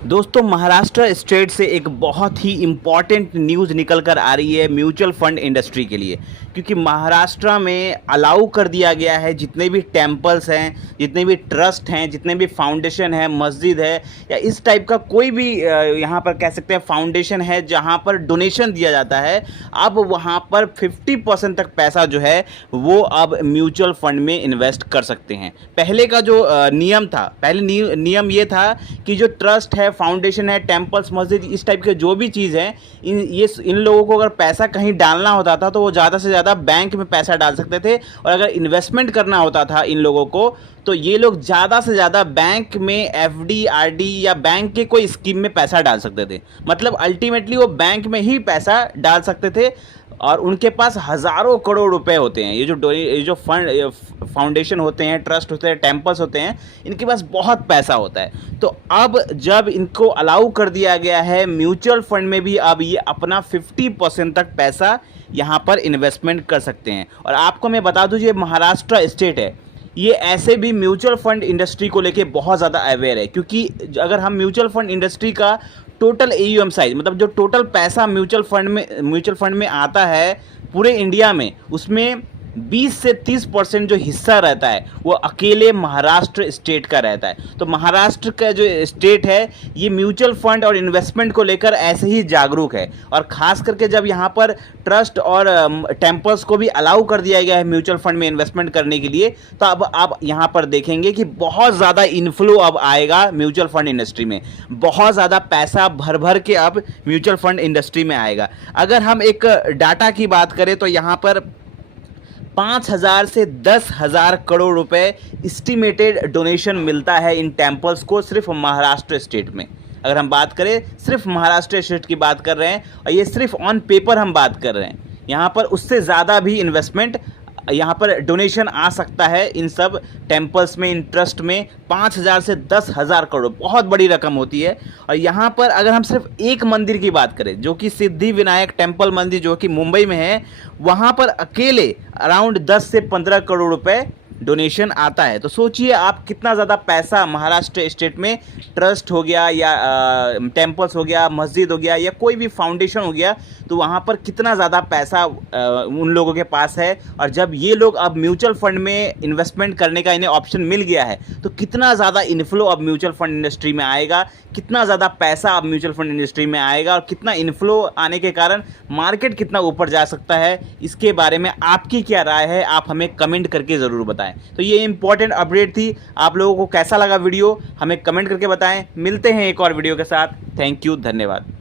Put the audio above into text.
दोस्तों, महाराष्ट्र स्टेट से एक बहुत ही इम्पॉर्टेंट न्यूज़ निकल कर आ रही है म्यूचुअल फंड इंडस्ट्री के लिए। क्योंकि महाराष्ट्र में अलाउ कर दिया गया है जितने भी टेम्पल्स हैं, जितने भी ट्रस्ट हैं, जितने भी फाउंडेशन है, मस्जिद है या इस टाइप का कोई भी यहाँ पर कह सकते हैं फाउंडेशन है जहाँ पर डोनेशन दिया जाता है, अब वहाँ पर 50% तक पैसा जो है वो अब म्यूचुअल फंड में इन्वेस्ट कर सकते हैं। पहले का जो नियम था, पहले नियम ये था कि जो ट्रस्ट है, फाउंडेशन है, टेम्पल्स, मस्जिद, इस टाइप के जो भी चीज़ हैं, इन लोगों को अगर पैसा कहीं डालना होता था तो वो ज़्यादा से ज़्यादा बैंक में पैसा डाल सकते थे, और अगर इन्वेस्टमेंट करना होता था इन लोगों को तो ये लोग ज़्यादा से ज़्यादा बैंक में एफडी, आरडी या बैंक के कोई स्कीम में पैसा डाल सकते थे। मतलब अल्टीमेटली वो बैंक में ही पैसा डाल सकते थे और उनके पास हज़ारों करोड़ रुपए होते हैं। ये जो फंड फाउंडेशन होते हैं, ट्रस्ट होते हैं, टेम्पल्स होते हैं, इनके पास बहुत पैसा होता है। तो अब जब इनको अलाउ कर दिया गया है म्यूचुअल फंड में भी, अब ये अपना 50% तक पैसा यहाँ पर इन्वेस्टमेंट कर सकते हैं। और आपको मैं बता दूँ, ये महाराष्ट्र स्टेट है, ये ऐसे भी म्यूचुअल फंड इंडस्ट्री को लेके बहुत ज़्यादा अवेयर है। क्योंकि अगर हम म्यूचुअल फंड इंडस्ट्री का टोटल एयूएम साइज, मतलब जो टोटल पैसा म्यूचुअल फंड में आता है पूरे इंडिया में, उसमें 20 से 30% जो हिस्सा रहता है वो अकेले महाराष्ट्र स्टेट का रहता है। तो महाराष्ट्र का जो स्टेट है ये म्यूचुअल फंड और इन्वेस्टमेंट को लेकर ऐसे ही जागरूक है। और ख़ास करके जब यहाँ पर ट्रस्ट और टेम्पल्स को भी अलाउ कर दिया गया है म्यूचुअल फंड में इन्वेस्टमेंट करने के लिए, तो अब आप यहाँ पर देखेंगे कि बहुत ज़्यादा इन्फ्लो अब आएगा म्यूचुअल फंड इंडस्ट्री में। बहुत ज़्यादा पैसा भर भर के अब म्यूचुअल फंड इंडस्ट्री में आएगा। अगर हम एक डाटा की बात करें तो यहाँ पर 5,000 से 10,000 करोड़ रुपए एस्टिमेटेड डोनेशन मिलता है इन टेम्पल्स को, सिर्फ महाराष्ट्र स्टेट में। अगर हम बात करें, सिर्फ महाराष्ट्र स्टेट की बात कर रहे हैं, और ये सिर्फ ऑन पेपर हम बात कर रहे हैं। यहाँ पर उससे ज़्यादा भी इन्वेस्टमेंट, यहाँ पर डोनेशन आ सकता है इन सब टेम्पल्स में, इन ट्रस्ट में। 5,000 से 10,000 करोड़ बहुत बड़ी रकम होती है। और यहाँ पर अगर हम सिर्फ एक मंदिर की बात करें, जो कि सिद्धि विनायक टेम्पल मंदिर जो कि मुंबई में है, वहाँ पर अकेले अराउंड 10 से 15 करोड़ रुपए डोनेशन आता है। तो सोचिए आप कितना ज़्यादा पैसा महाराष्ट्र स्टेट में ट्रस्ट हो गया या टेम्पल्स हो गया, मस्जिद हो गया या कोई भी फाउंडेशन हो गया, तो वहाँ पर कितना ज़्यादा पैसा उन लोगों के पास है। और जब ये लोग अब म्यूचुअल फंड में इन्वेस्टमेंट करने का इन्हें ऑप्शन मिल गया है, तो कितना ज़्यादा इन्फ्लो अब म्यूचुअल फंड इंडस्ट्री में आएगा, कितना ज़्यादा पैसा अब म्यूचुअल फंड इंडस्ट्री में आएगा, और कितना इन्फ्लो आने के कारण मार्केट कितना ऊपर जा सकता है। इसके बारे में आपकी क्या राय है, आप हमें कमेंट करके ज़रूर बताएं। तो ये इंपॉर्टेंट अपडेट थी। आप लोगों को कैसा लगा वीडियो, हमें कमेंट करके बताएं। मिलते हैं एक और वीडियो के साथ। थैंक यू, धन्यवाद।